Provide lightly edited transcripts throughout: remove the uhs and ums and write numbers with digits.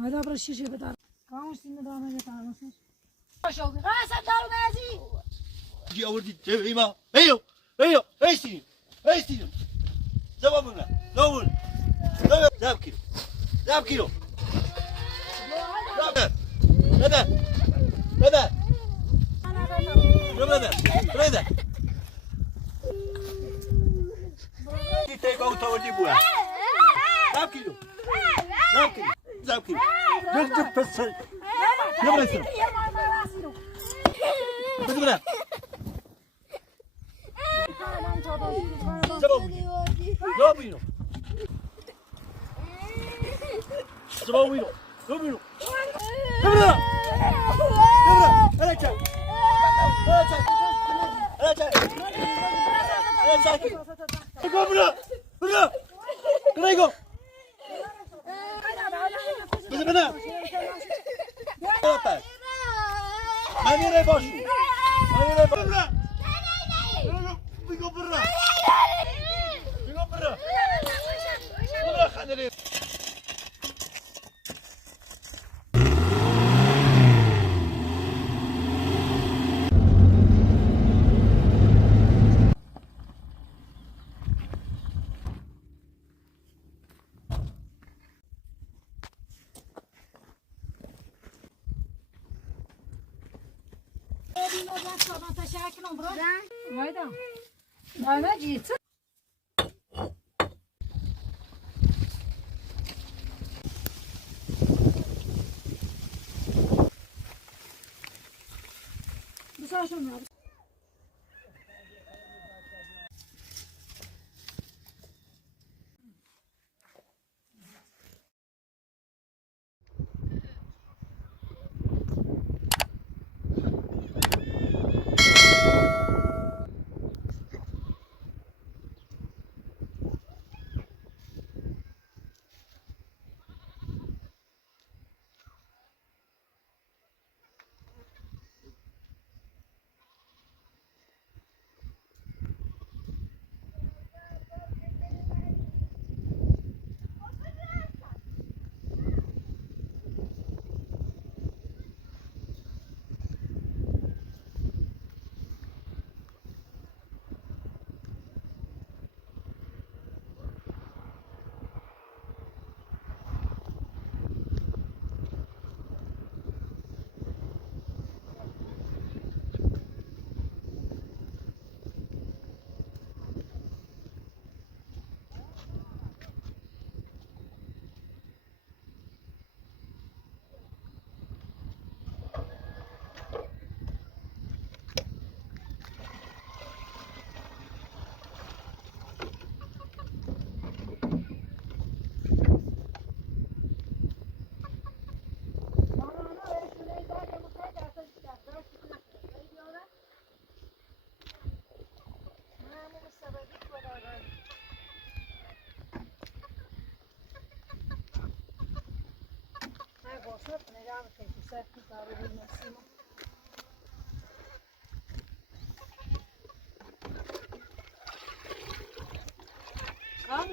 هذا برا الشيشة بدار كاموس سنة دامه يتعامل شوقي قاسم دارو نازي جي أوردي تبعيما أيو أيو أيستينو أيستينو زوامنا زوامنا زاب كيلو زاب كيلو زاب ماذا ماذا ماذا ماذا تيجي أو تودي بوها زاب كيلو زاب كيلو زاب كيلو جد بس يلا يسوي بدنا زبابينو زبابينو زبابينو بدنا بدنا أنا جاي أنا جاي أنا جاي أنا جاي بدنا بدنا كريجو بدنا ماني ريباشو ماني ريباشو بيجو برا بيجو برا برا خليني أنا جيت بس عشان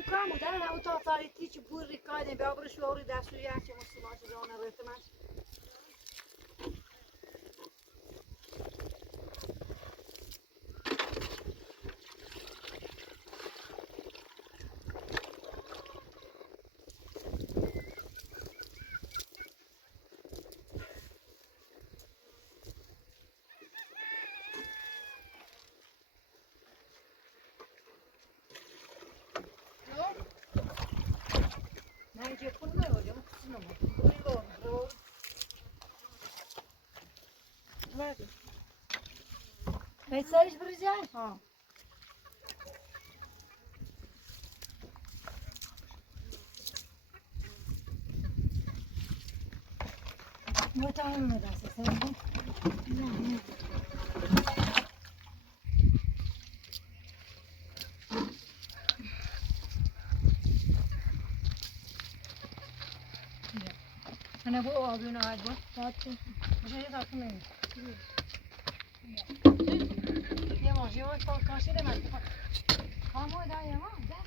Kamu da u to fariti ci burri kade be abrış yori da su ya ci musulman ci ona retman Bence kullanmıyor hocam, kısmı mı? Doğru. Nerede? Mesaj vereceğim. Ha. Bu tamam mı derse sen de? أنا أبو أبونا عاد بس مش هيدا كمان يا ما جيوان كاشي ده ما تفهم هم هو ده يا ما ده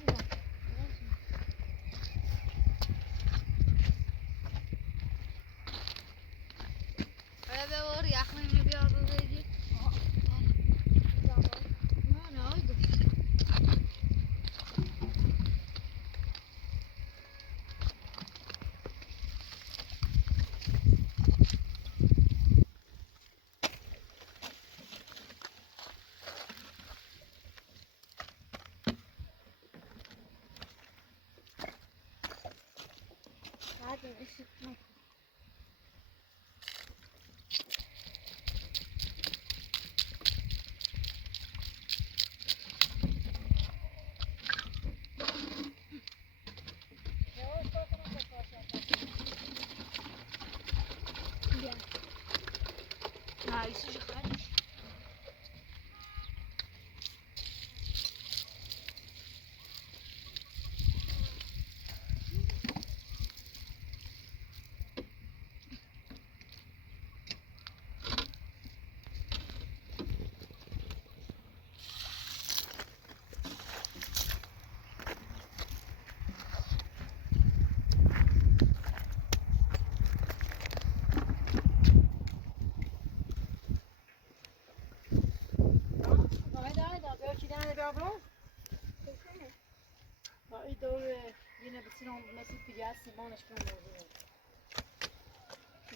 yine bir sinon nasip bir gelsin bana çıkan oldu.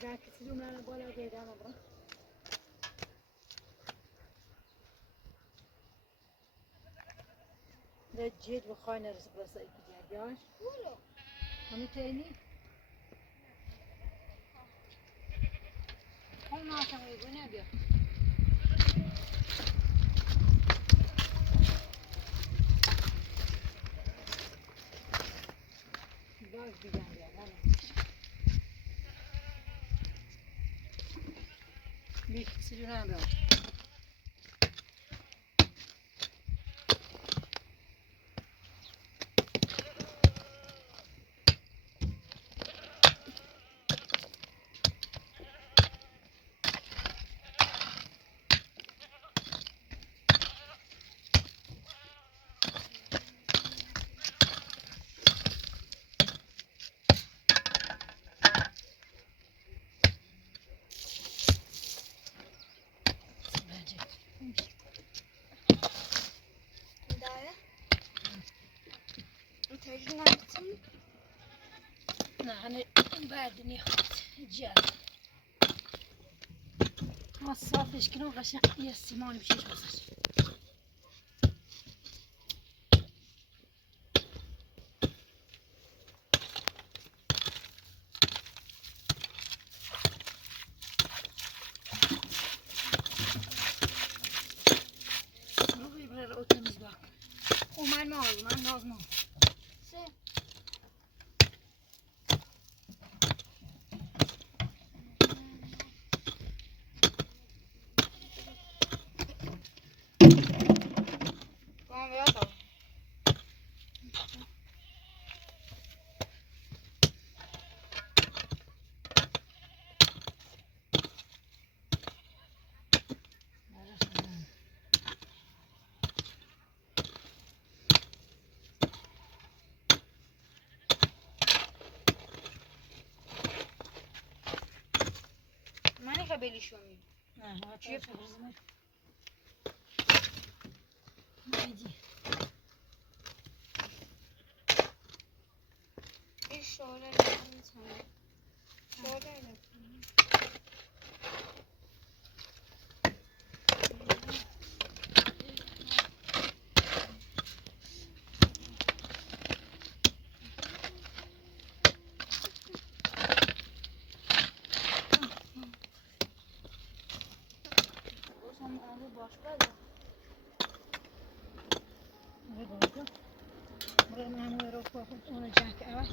Belki silumlarla bayağı geldi ama bak. ده جيت بخاينة رسب رسائل كتير جاش. همي تاني. هم ناشم يقولون أبيه. باش بيجان يا هلا. بيك سيرنا بقى. يعني بعد ناخد جال ما صافيش كنو غشا يا سيمون بشيش بصش روحي برا رؤوت المزباق وما نازمه ماني خبيلي شومي ها چیه فرزمه مایدی این شوره نمیتونه شوره نمیتونه başka da. Ne oldu? Buranın hanımları okuyup olacak eve.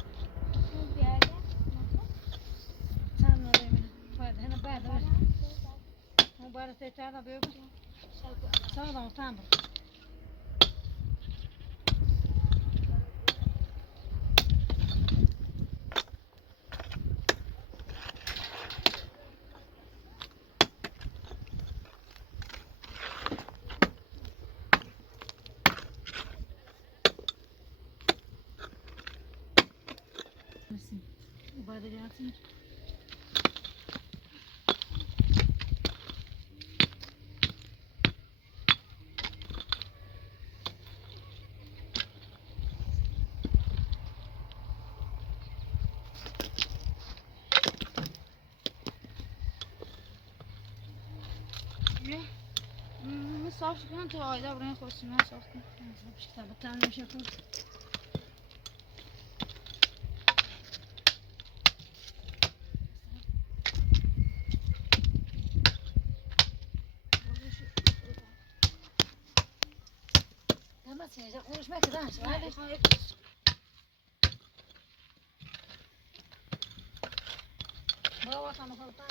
Bir yerde. Sen oraya mı? Hadi hani bağda var. O bağda teçhada böyle. Sağdan tamam. Bağda gelsin. صافش کنم تا آیده برای خواستیم ها صاف کنم کتاب تمام میشه خود Neyse konuşmak da hadi. Baba sana kalktı.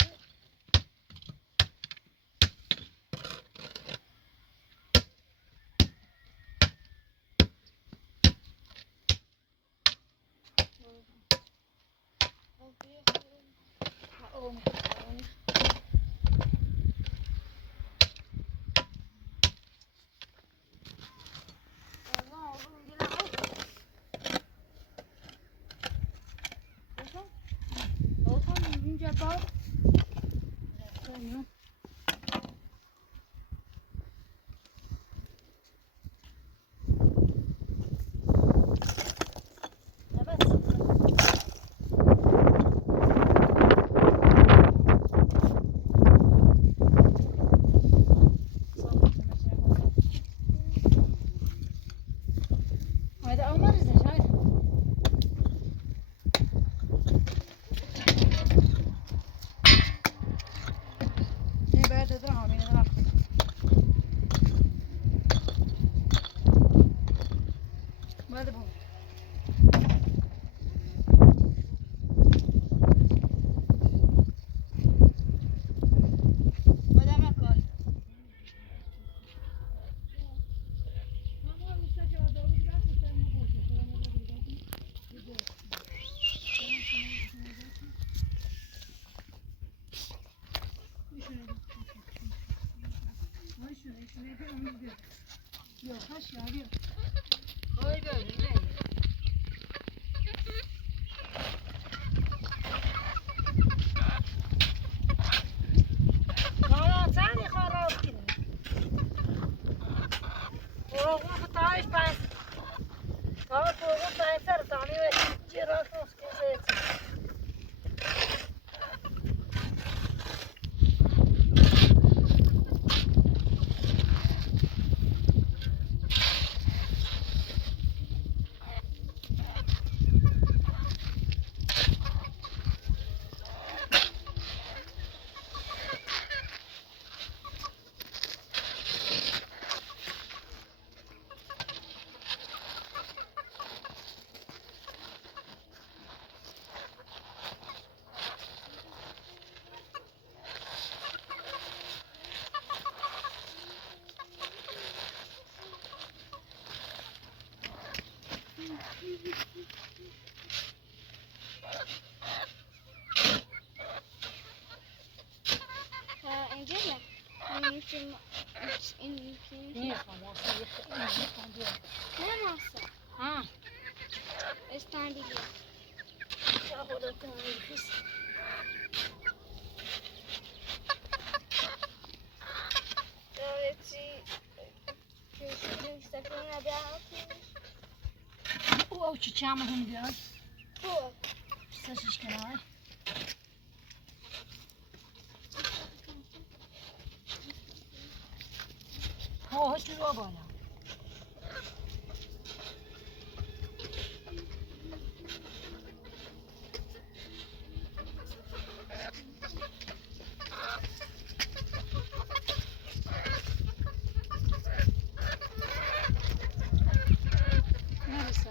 Hadi bu. Yok, kaç ya, yok. Oy böyle, ne? Kalan sen yıkarız ki. Oğlum bu taş ben. Kalan oğlum ben sertani ve ciratnos kesin. Angela, Niye famosa? ne massa? Ha. Estão biliyor. Ya orada tanıyoruz. Evet, está falando aberto. O çiçeğimi hem diyor. Pô, Saç işkene. O hiç yok bana. Neresi?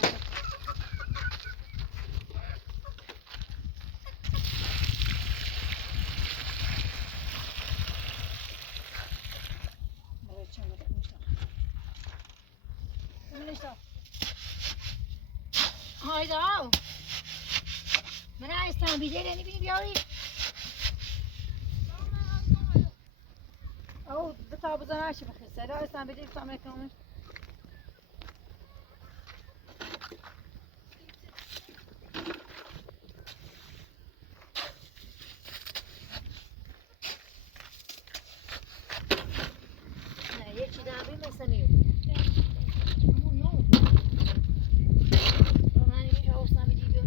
Evet, çabuk yapmışlar. Yapmışlar. Hayda. Ben ayıstan bir yerine binip yavrum. Oh, ده تابوزان هرچی بخیر سر ayıstan bir yerine tam ekranı. Ne, yeci daha bilmesen iyi. Ama ne oldu? Roman bir olsan bir diyor.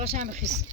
قشنگ بخیز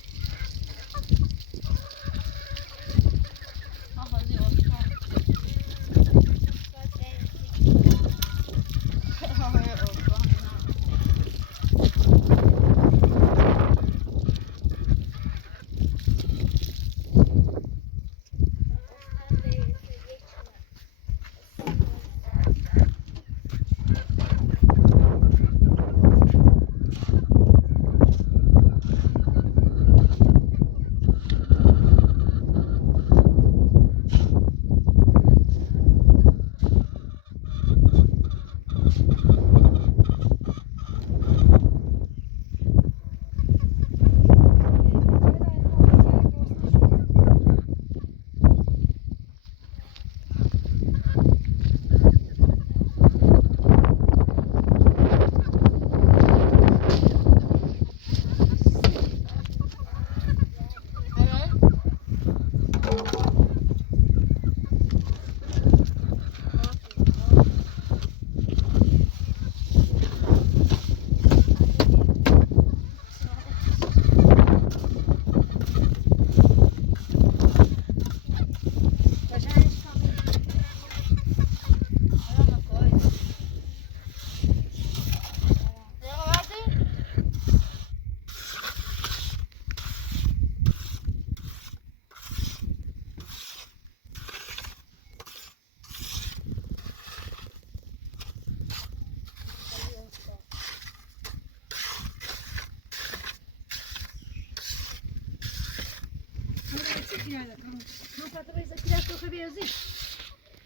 Não pode ver aqui desta tua cabeça.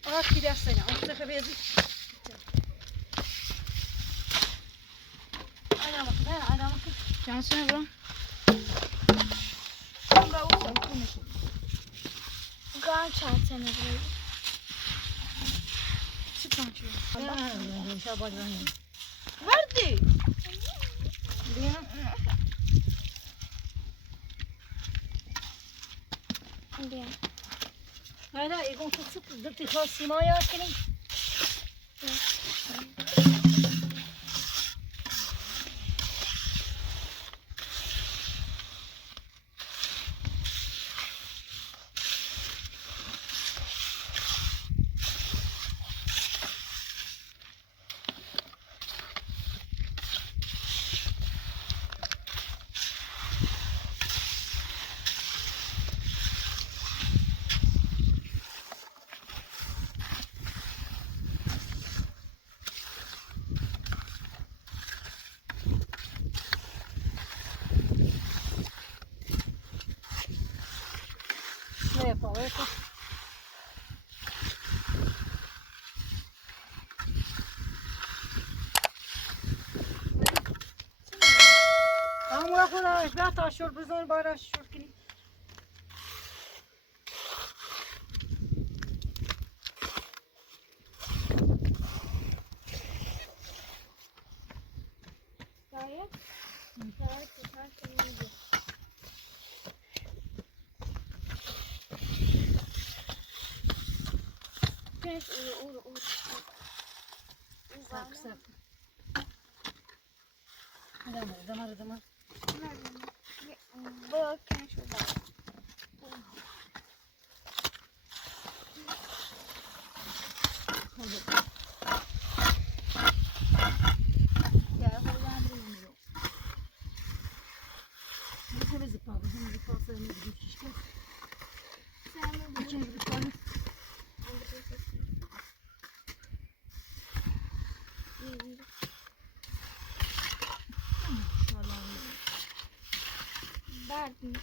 Olha aqui desta não, esta cabeça. Olha uma cara, olha uma cara. Já não se lembra? Lembra o gancho seni buraya. Şu kançı. Allah şa bacağını. Verdi. Diye. Diye. Hayda, egon tutup dikti kasima ya senin. Ne yapalım? Ama kadar ben taşıyor bizden bara şurkini. Gayet. Gayet güzel temizliyor. Güneş uğur. Sak sak. Damar. Bakın şurada. Ya buradan bilmiyorum. Bu temizlik var. Temizlik varsa ne bileyim işte. Sen de Bu temizlik var. verdim.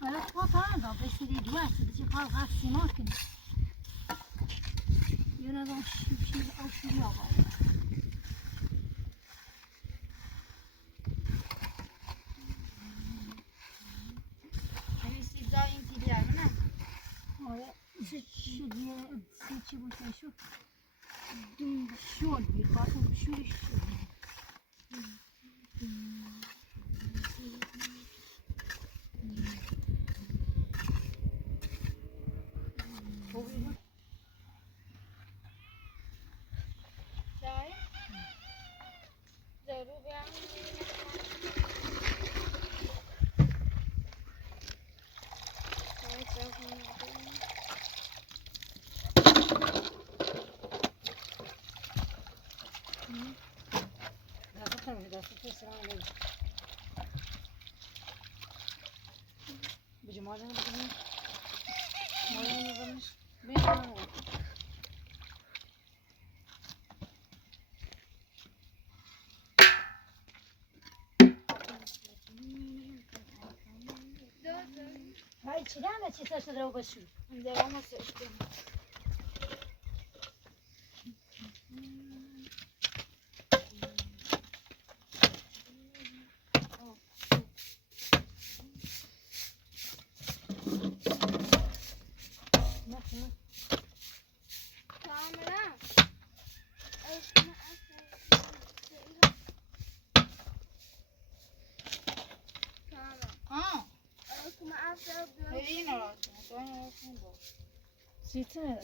Allora qua parla, questi di due, se dice qua ragazzi macchine. Io ne do uscire. Temizlikler intiler mi? Oraya şu diye şu. شل میخواستم شلش بجي مالنا بجي مالنا بجمش بينا هاي چیدن چی سر شده رو بشو دوام سشتم سیتر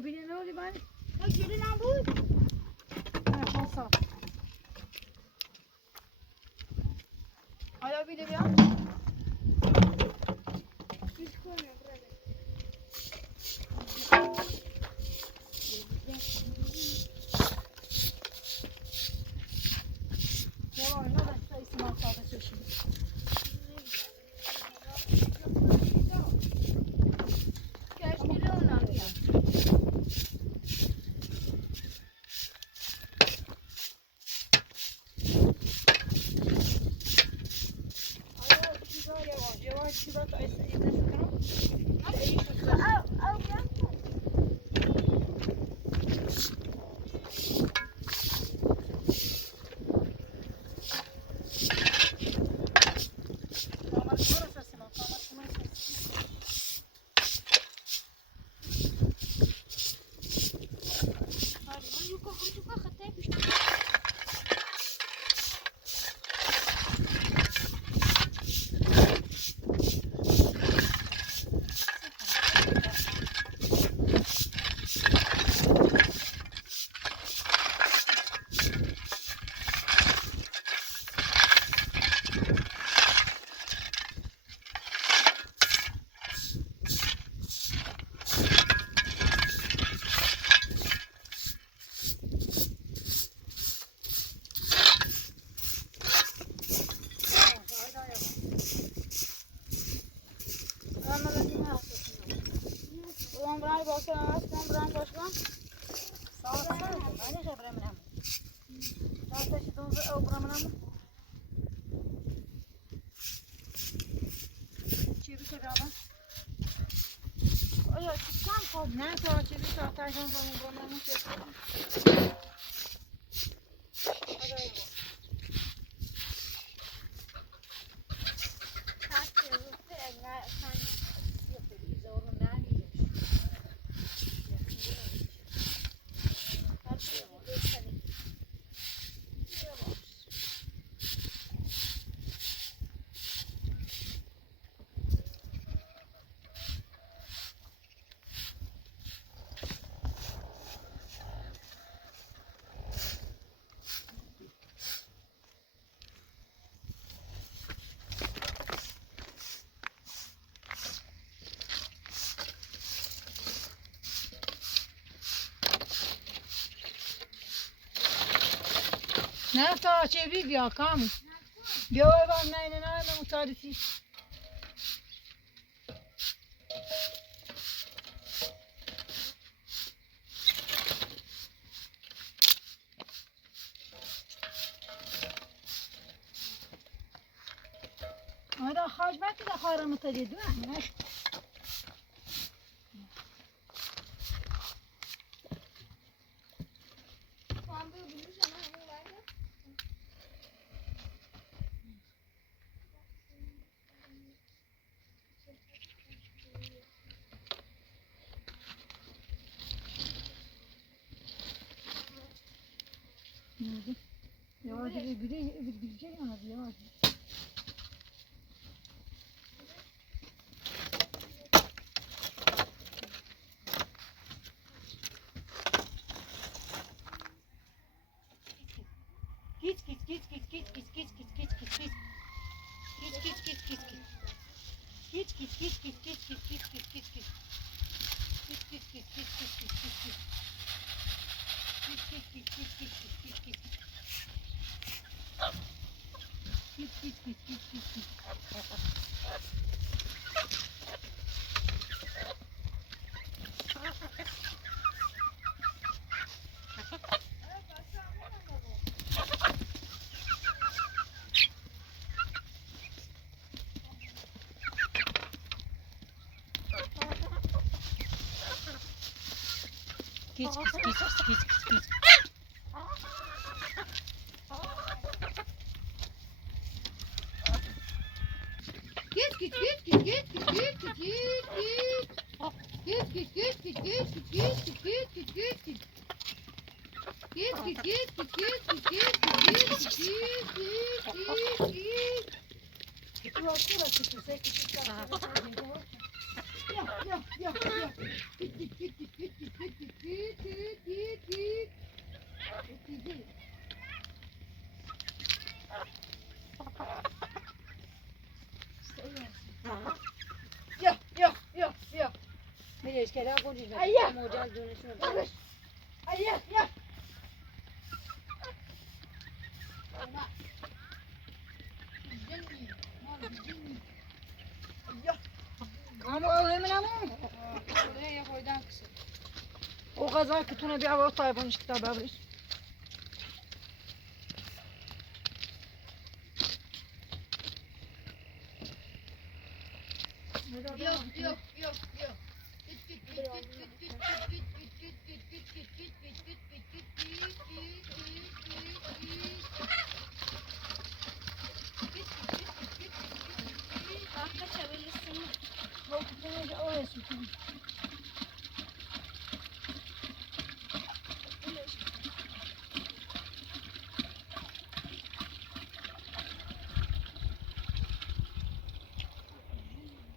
بیده نوری بانی جلو نبود نه خواستم حالا بیده بیا بیش کنم برده یا اینو دسته ایسی من ساقه چشیم کاش بیده اونا بیا چی باید ایسی ایسی کنم نه تا چیزی ساعت جان زمان برنامه چه نه تا چه بیا کام بیا با نه متعارفی هذا خارج ما كذا خارج متجدد Ne oldu? Yavaş bir şey yanadı yavaş. Git. Git. Yok. Nereye işkele konuşma. Ayya. Model dönüşüyor. Ayya. Ama öyle mi? Oraya koydan kısır. O kadar kutuna bir hava sayfanın kitabı alır. Yok. Oraya sürtün.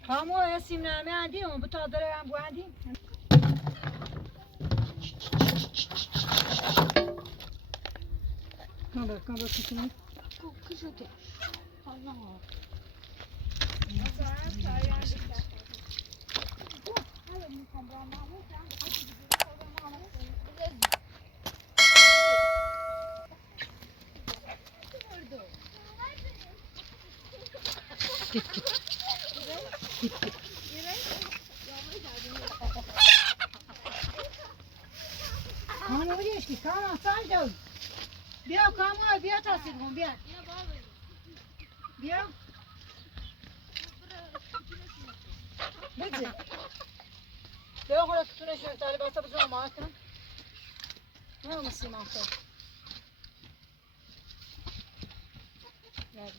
Kamu esimler mi andi o bu tadara bu andi. Kamera tutun. Kızıdı. Allah. Git. Kamu geçti. Kamu sadece. Bir kamu bir atasın bu bir. Bir. Bizi. Yok orası tutun şöyle talibata bu zaman bakın. Ne olmasın mahta? Geldi.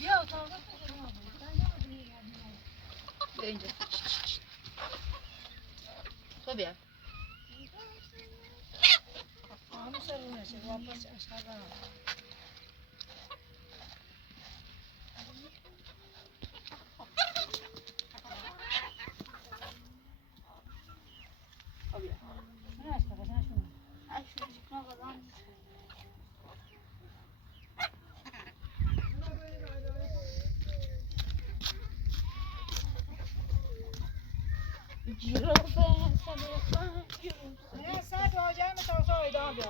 Ya tamam. Bence. Tabii ya. Ama sarılmıyor. Vapas aşağıdan. Tabii ya. Ne aşkına sen şunu. Ay şunu çıkma falan. Ne sen doğacağını tavsiye oydu abi.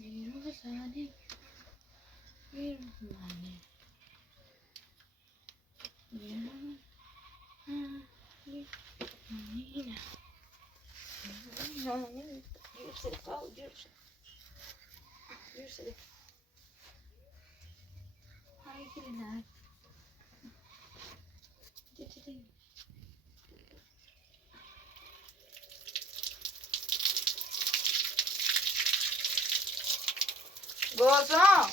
بیرون بزنی بیرون منی بیرون منی نه Yürüsene kal, yürüsene. Yürüsene. Hayır, ne? Dedi. Gozan.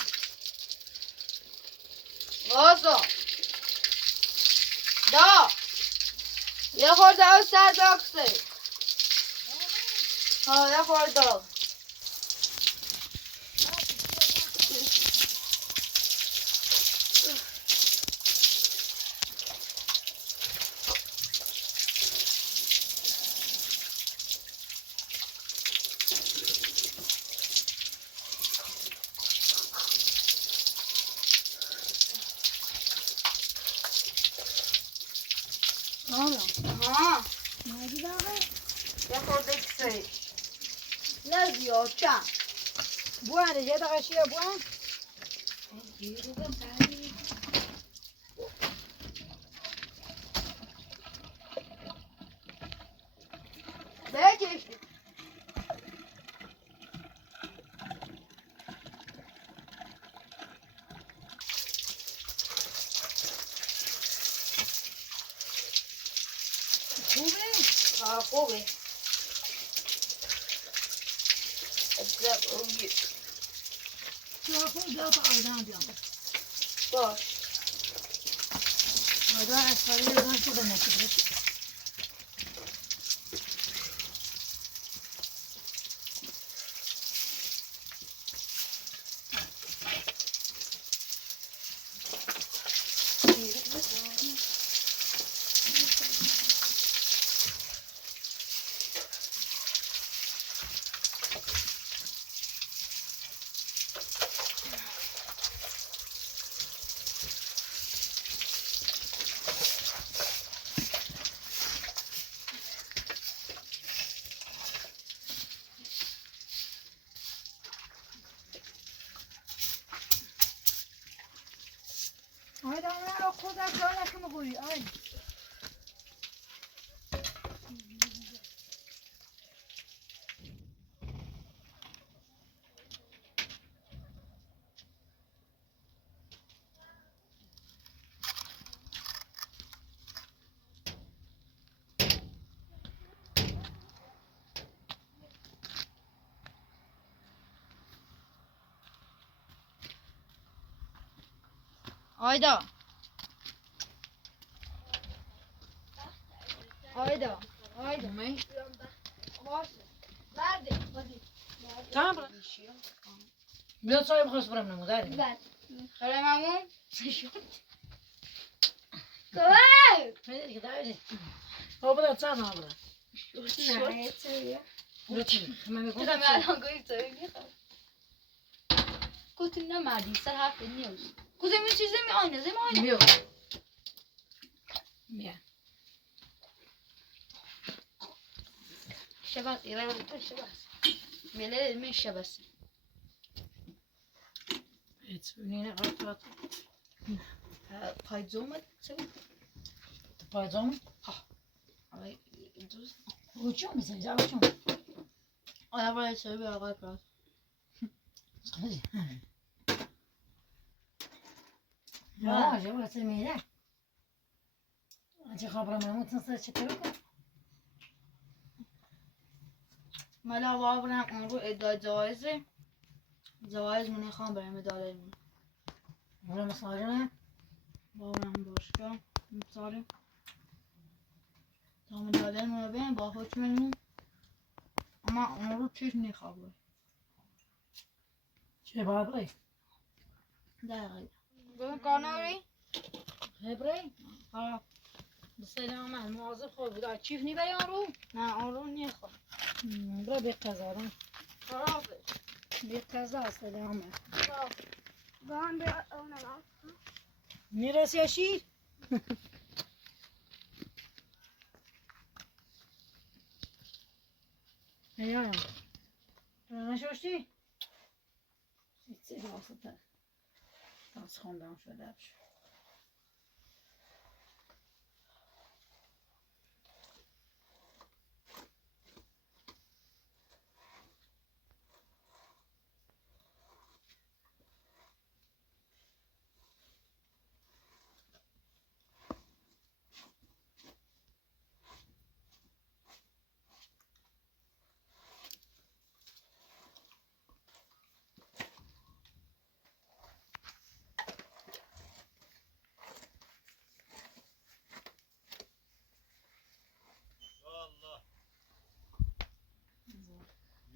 Gozan. Da. یه خورده از سرداکسه ها یه خورده ها ماجی داغه یه خورده کسه نه زیاد چند بوانه یه دقیقه شیه بوان بکش خوبه؟ خوبه ادرب اونگی خوب بیا تا آیدان بیام باش آیدان اسفاری یادان شده نکیدش آیدان من رو خود از جای نکه مگوی آی آیدا آیدا آیدا می باشه برده تام برا بیا چای بخواست برم نموداری بله خیلی ممنون میدونی که داری او بدا چند ها برا نه چه برا چی من میگم دیدم الان گویی تو میخوام گفتیم نه مردی سر حرف نیوز گفتیم این چیزی می آینه زی آینه بیا بیا شباس ایره تو شباس میله می شباس هیچ نینه قطعات پایزومت چه پایزوم آی دوست اوچون میسنی جا اوچون آیا باید چه به آقای پراس نه جا واسه میره چه خبر من متنسه چه کن ملا بابرم اون رو ادای جوایز منی خوام بریم اداره من برو مساجه نه بابرم باشگاه مصاره تا مداله من ببین با حکممون اما اون رو چیز نخواه چه باید بایی دقیقه ببین کاناری هبری ها بسیار من مواظب خود بود چیف نیبری آن رو نه اون رو نخواه برو بی قضا دارم خرابه بی قضا است من بان به اون نماز میرسی یا شیر یا نشوشتی سیگه واسطه از خوندم شده بشه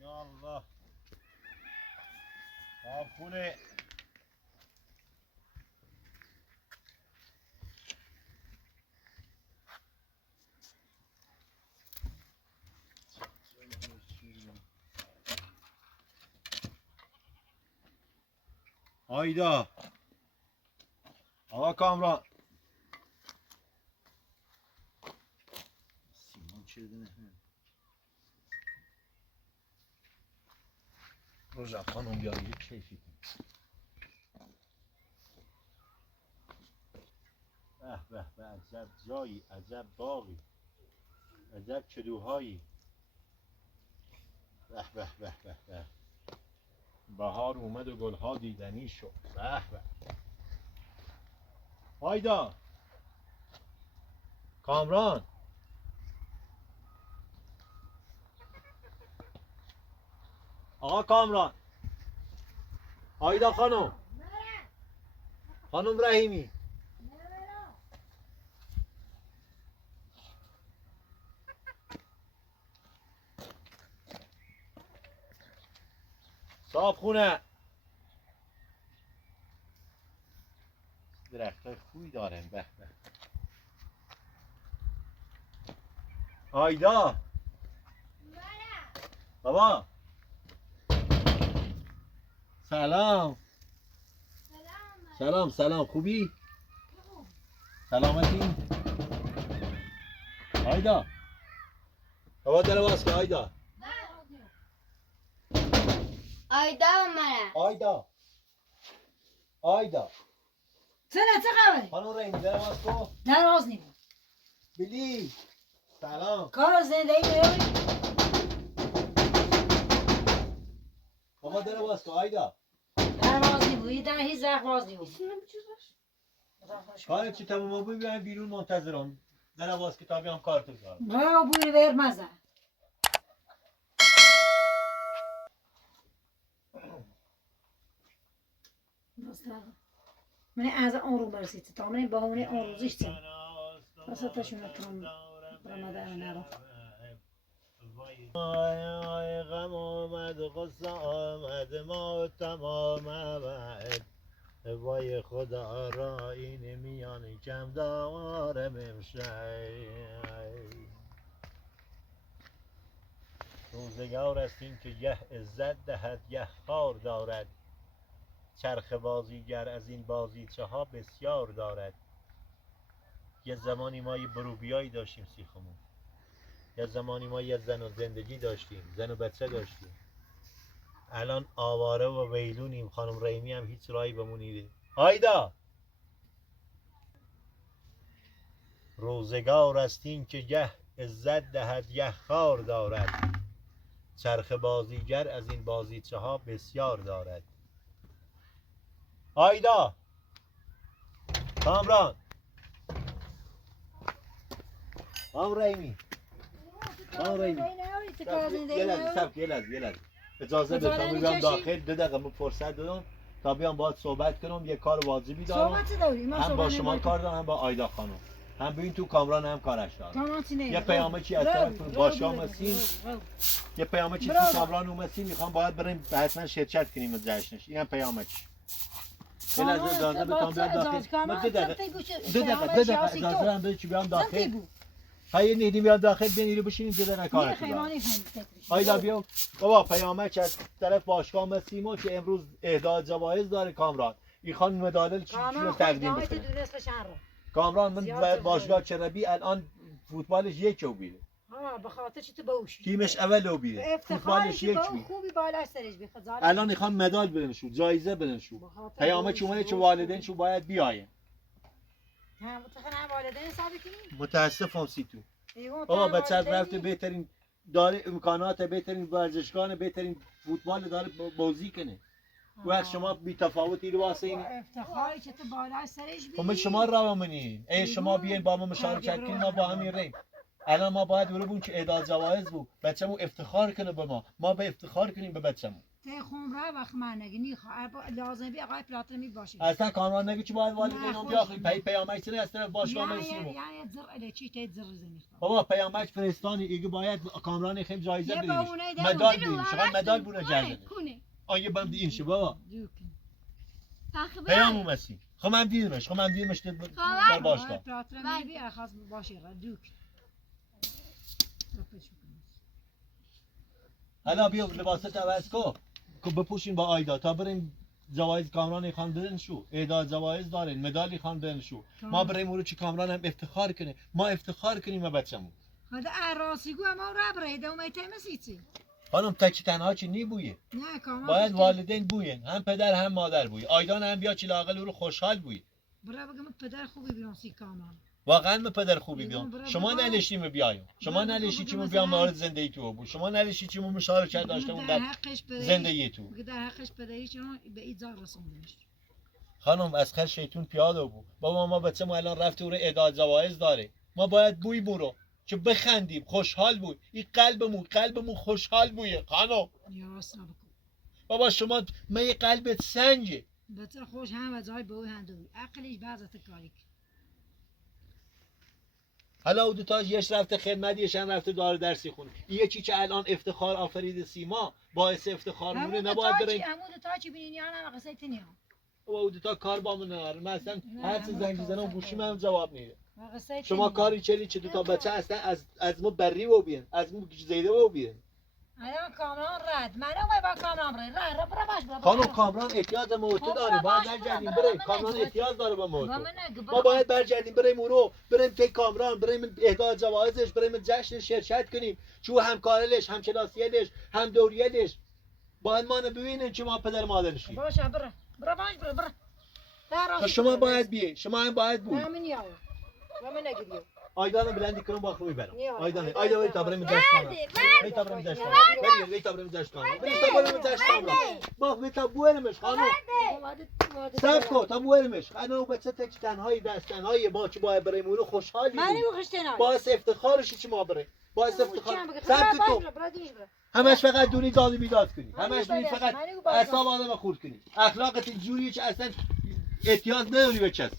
یا الله آبخونه آیدا آقا کامران سیمان چه دونه روژا خانم بیاری یک کیفی به به به عجب جایی عجب باغی عجب کدوهایی به به به به به بهار اومد و گلها دیدنی شد به به آیدا کامران آقا کامران آیدا خانم خانم رحیمی صاحب خونه درختای خوبی دارن به به آیدا بابا سلام سلام سلام خوبی سلامتی آیدا بابا در باز که آیدا آیدا اومد. آیدا آیدا سنه چه خبره؟ خانم رحیمی در باز کن در باز نیم بلی سلام کار زندگی میاری؟ بابا در باز کن آیدا در باز نیم بویی در هیچ وقت باز نیم کار چی تمام بود بیایم بیرون منتظرم در باز کتابی هم کار تو کار را بوی بیر مزه من از اون رو برسید تا من با اون روزش چیم واسطشون تام رمضان نرو آی غم آمد غصه آمد ما تمام آمد وای خدا را این میان کم دارم امشب روزگار است این که یه عزت دهد یه خار دارد چرخ بازیگر از این بازیچه ها بسیار دارد یه زمانی ما یه بروبیایی داشتیم سیخمون یه زمانی ما یه زن و زندگی داشتیم زن و بچه داشتیم الان آواره و ویلونیم خانم رحیمی هم هیچ راهی بهمون نیده آیدا روزگار است این که یه عزت دهد یه خار دارد چرخ بازیگر از این بازیچه ها بسیار دارد آیدا کامران خانم رحیمی خانم رحیمی یه لحظه اجازه بده بیام داخل 2 دقیقه من فرصت دادم تا بیام باهات صحبت کنم یه کار واجبی دارم هم با شما کار دارم هم با آیدا خانم هم ببین تو کامران هم کارش دارم یه پیامه چی از طرف باشام هستیم یه پیامه چی تو کامران اومدیم میخوام باید بریم حتما شرکت کنیم جشنش اینم پیامه چی یه لحظه اجازه بدم بیام داخل من 2 دقیقه اجازه هم بده چی بیام داخل هی نیدی میاد داخل بینیرو بشینیم که در کار آیدا بیا بابا پیامک از طرف باشگاه مسیمو که امروز اهدای جوایز داره کامران این خانم مدال چی رو تقدیم بکنه کامران من باشگاه چربی الان فوتبالش 1 بیره ها به خاطر چی تو باوشی تیمش اول و بیره افتخاری فوتبالش که یک با بی خوبی بالا سرش بی خزانه الان میخوام مدال برنشو جایزه برنشو پیامه چه اومده چه والدینشو باید بیاین هم متخن هم والدین حسابی کنی متاسفم سیتو ایگون بابا تا بچه رفته والدینی بهترین داره امکانات بهترین ورزشگاه بهترین فوتبال داره بازی کنه وقت شما بی تفاوتی رو واسه این افتخاری که تو بالا سرش بی خب شما راه منین ای شما بیاین با ما مشارکت کنین ما با هم میریم الان ما باید برو بون که اعداد جوایز بود بچه‌مون افتخار کنه به ما به افتخار کنیم به بچه‌مون ته خمره وقت من نگی لازم بی آقای پلاتمی باشه اصلا کامران نگی چی باید والدینم بیاخی پیامک سری از طرف باشگاه میسیمو یعنی زر الچی ته زر زنی بابا پیامک فرستانی ایگه باید کامران خیم جایزه یه بدیم بهونه ده مدال بود. بدیم شما مدال بونه جردن آیه بند این شو بابا پیام اومسی خب من دیدمش در باشگاه پلاتمی بی خاص باشه دوک حالا بیا لباست عوض کن که بپوشین با آیدا تا بریم جوایز کامران خان برن شو اعداد جوایز دارین مدالی خان برن شو ما بریم اون رو چی کامران هم افتخار کنه ما افتخار کنیم به بچه‌مون هذا عراسی گو ما را بريده وما يتمسيتي خانم تکی تنها چی نی بویه نه کاما باید والدین بوین هم پدر هم مادر بوی آیدان هم بیا چی لاقل او رو خوشحال بوی برا بگم پدر خوبی بیان سی کاما واقعا من پدر خوبی بیام شما نلشتیم بیایم شما نلشی چی بیام وارد زندگی تو بود شما نلشی چی مشارکت داشتم در زندگی تو در حقش پدری چون به ایزار رسوندش خانم از خر شیطون پیاده بود بابا ما بچه‌مون الان رفته او اعداد جوایز داره ما باید بوی برو که بخندیم خوشحال بود این قلبمون خوشحال بویه خانم یا صبر کن بابا شما می قلبت سنگه بچه خوش هم از های بوی هندوی عقلش بعضت کاری حالا او دوتاش یش رفته خدمت یش هم رفته دار درسی خونه این یکی که الان افتخار آفرید سیما باعث افتخار مونه نباید بریم همون دوتا چی بینین یا نه قصه تنیا بابا او دوتا کار با من نداره من اصلا هر چیز زنگ زنم گوشی من جواب میده قصه شما کاری چه دوتا بچه اصلا از ما بری و بیان از ما زیده و بیان الان کامران رد من اومد با کامران رد برا باش خانم کامران احتیاط موت داره باید برگردیم بریم کامران احتیاط داره با موت ما باید برگردیم بریم اونو بریم که کامران بریم اهدای جوایزش بریم جشن شرکت کنیم چو همکارلش همکلاسیلش هم دوریلش باید ما ببینیم که ما پدر مادرشیم باشه برا باش برا شما باید بیه شما هم باید بود من یاو و من نگیریم آیدان بلندی کنم با خوبی برم آیدا ولی تا بریم جشن کنم ولی تا بریم جشن کنم ولی تا بریم جشن کنم ولی تا بریم جشن کنم ما ولی تا بورمش خانم صبر کن تا بورمش انا و بچه تک تنهایی دست تنهایی با چه باید بریم اونو خوشحالی من نمیخوشتنم باعث افتخارش چی ما بریم باعث افتخار صبر کن همش فقط دونی داد و بیداد کنی همش دونی فقط اعصاب آدم خورد کنی اخلاقت اینجوریه که اصلا احتیاط نداری به کس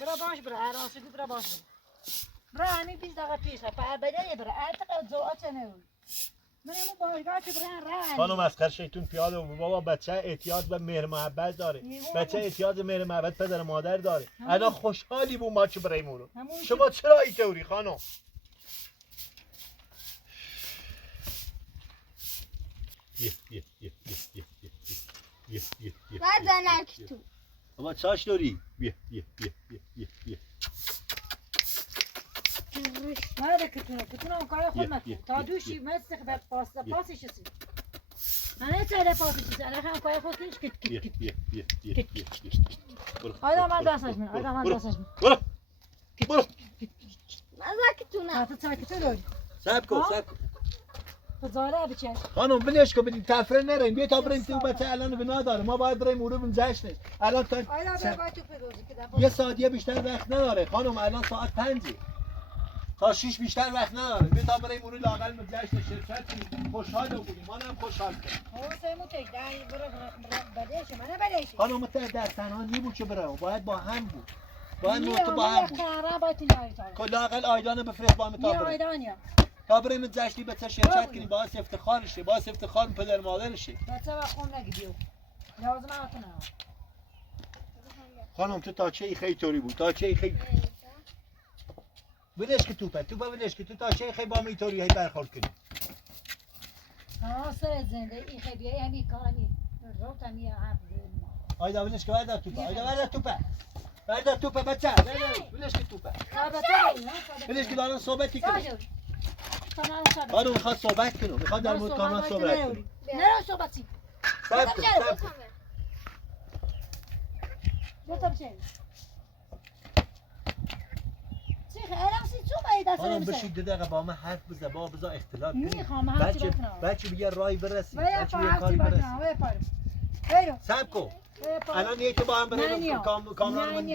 برا باش عراسی برا باش برا همین 20 دقیقه پیش پا بدلی برا اعتقد زوات نمیول من امو باشگاه که برا راه خانم از خر شیطون پیاده و بابا بچه احتیاط به مهر محبت داره بچه احتیاط به مهر محبت پدر مادر داره الان خوشحالی بود ما که بریم اونو شما چرا اینطوری خانم نزنک تو بابا چاش داری بیا ماذا كتونا وكاي خدمة تادوشي ما استخدم باسي شسي أنا تسأل باسي شسي أنا خان كاي خد كت هذا ما داسش من هذا ما داسش من برو نزنک تو نه تسأل كتونا سابكو فزاله بچه خانم بلش که بدین تفره نرین بیا تا بریم تو بچه الان بنا داره ما باید بریم اونو بیم جشنش الان تا یه ساعت بیشتر وقت نداره خانم الان ساعت 5 تا 6 بیشتر وقت نداره بیا تا بریم اونو لاقل به جشن شرکت کنیم خوشحال بودیم ما هم خوشحال کنیم سیمو تک دای بدهش من بدهش خانم تا در تنها نیبود که برام باید با هم بود باید تو با هم بود لاقل آیدان بفرست با هم تا بریم تا بریم جشنی بچه شرکت کنیم باعث افتخارشه باعث افتخار پدر مادرشه بچه و خون نگیدیو لازم آتونه خانم تو تا چه خیلی طوری بود تا چه خیلی ولش که توپه ولش که تو تا چه خیلی با میطوری هی برخورد کنیم سر زنده این خیلی بیایی همین کار همین روت همی حرف آیدا ولش که بردار توپه آیدا بردار توپه بچه ولش که توپه ولش که دارن صحبتی کنیم خانم میخواد صحبت کنم، میخواد در مورد کامران صحبت کنم. نه صحبت چی؟ صبر کن، صبر کن. خانم بشید 2 دقیقه با من حرف بزن، با بذار اختلاف کنیم. بچه بگه رای برسی، بچه بگه کاری برسی. صبر کن. الان نیه که با هم بریم کامران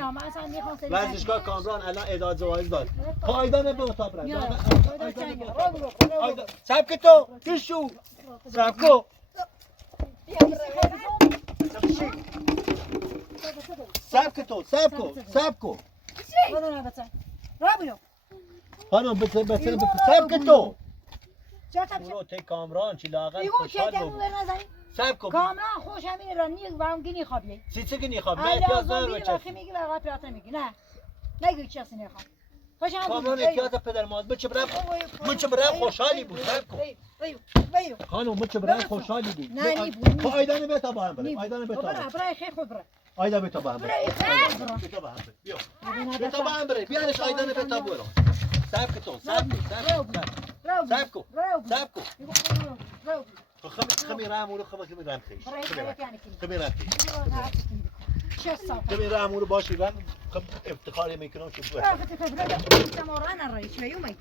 ورزشگاه کامران الان اعداد جوایز داد. پایدان به اتاق برد. صبر کن تو، کشو. صبر کن. صبر کن تو، صبر کن، صبر کن. خانم بسیار صبر کن تو. برو تی کامران چی لاغر خوشحال بود. صبر کن. کامران خوش همین را نیست و هم گینی خوابیه. چی گینی خواب؟ من احتیاج ندارم بچه. میگی و آقا پیاته میگی نه. نگی چیزی نخوام. کامران احتیاج پدر مادر بچه برام خوشحالی بود. صبر کن. خانم بچه برام خوشحالی بود. نه آیدان به تا با هم بریم. آیدان به تا. برای خیر خود برای. آیدا به تا با هم بریم. به تا با هم بریم. بیا. به تا با هم بریم. بیارش آیدان به تا برو. صبر کن تو. صبر کن. صبر کن. خمي رامو خمي رام خيش خمي رام خيش خمي رامو باشي رام خم افتخاري ما يكونوا شوفوا انا الرئيس يومي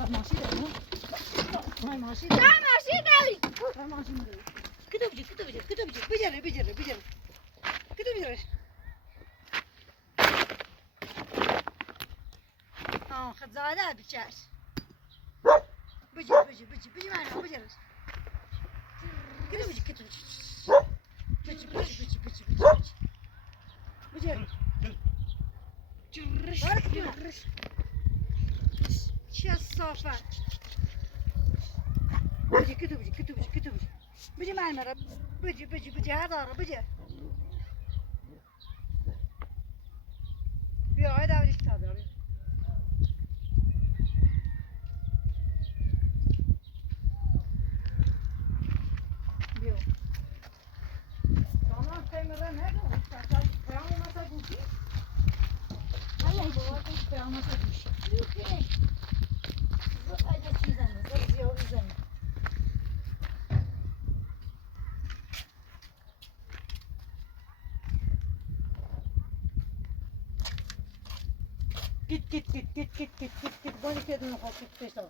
ماشي ماشي كده بيجري كده بيجري خد زاده بچاش بيجي معنا بيجي كده بيجي جرش چه صافه بيجي كده بيجي معنا بيجي هذا بيجي بيا هذا بدي كتاب Git. Bana kedini hafif peşte.